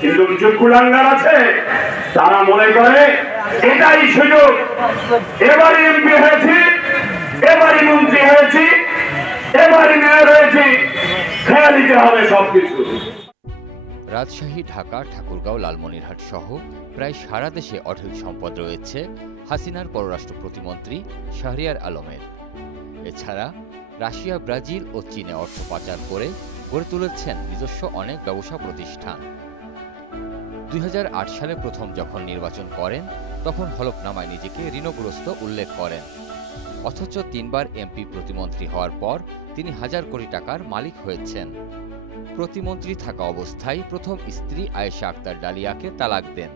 কিন্তু কিছু কুলাঙ্গার আছে, তারা মনে করে এটাই সুযোগ, এবারই এমপি হয়েছি, এবারই মন্ত্রী হয়েছি, এবারই মেয়র হয়েছি, খেয়াল দিতে হবে সবকিছু। রাজশাহী, ঢাকা, ঠাকুরগাঁও, লালমনিরহাট সহ প্রায় সারা দেশে অঢেল সম্পদ রয়েছে হাসিনার পররাষ্ট্র প্রতিমন্ত্রী শাহরিয়ার আলমের। এছাড়া রাশিয়া, ব্রাজিল ও চীনে অর্থ পাচার করে গড়ে তুলেছেন নিজস্ব অনেক ব্যবসা প্রতিষ্ঠান। 2008 সালে প্রথম যখন নির্বাচন করেন তখন হলফনামায় নিজেকে ঋণগ্রস্ত উল্লেখ করেন। অথচ 3 বার এমপি প্রতিমন্ত্রী হওয়ার পর তিনি হাজার কোটি টাকার মালিক হয়েছেন। প্রতিমন্ত্রী থাকা অবস্থায় প্রথম স্ত্রী আয়েশা আক্তার ডালিয়াকে তালাক দেন।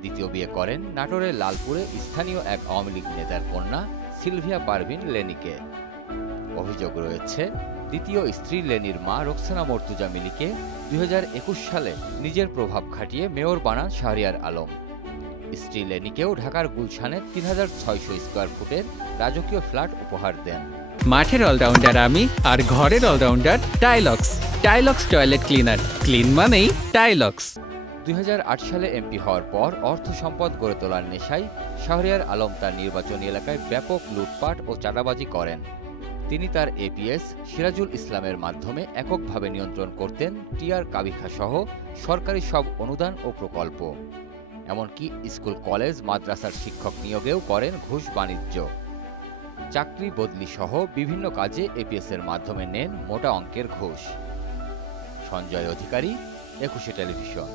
দ্বিতীয় বিয়ে করেন নাটোরের লালপুরে স্থানীয় এক আওয়ামী লীগ নেতার কন্যা সিলভিয়া পারভিন লেনিকে। অভিযোগ রয়েছে দ্বিতীয় স্ত্রী লেনির মা রোকসানা মর্তুজা মিলিকে 2021 সালে নিজের প্রভাব খাটিয়ে মেয়র বানান শাহরিয়ার আলম। স্ত্রী লেনিকেও ঢাকার গুলশানে 3600 স্কোয়ার ফুটের রাজকীয় ফ্ল্যাট উপহার দেন। মাঠের অলরাউন্ডার আমি, আর ঘরের allrounder Tilex. Tilex toilet cleaner, clean মানেই টাইলক্স। 2008 সালে এমপি হওয়ার পর অর্থ সম্পদ গড়ে তোলার নেশায় শাহরিয়ার আলম তার নির্বাচনী এলাকায় ব্যাপক লুটপাট ও চাঁদাবাজি করেন। তিনি তার এপিএস সিরাজুল ইসলামের মাধ্যমে এককভাবে নিয়ন্ত্রণ করতেন টিআর কাবিখা সহ সরকারি সব অনুদান ও প্রকল্প। এমনকি স্কুল, কলেজ, মাদ্রাসার শিক্ষক নিয়োগেও করেন ঘুষ বাণিজ্য। চাকরি বদলি সহ বিভিন্ন কাজে এপিএস এর মাধ্যমে নেন মোটা অঙ্কের ঘুষ। সঞ্জয় অধিকারী, 21 টেলিভিশন।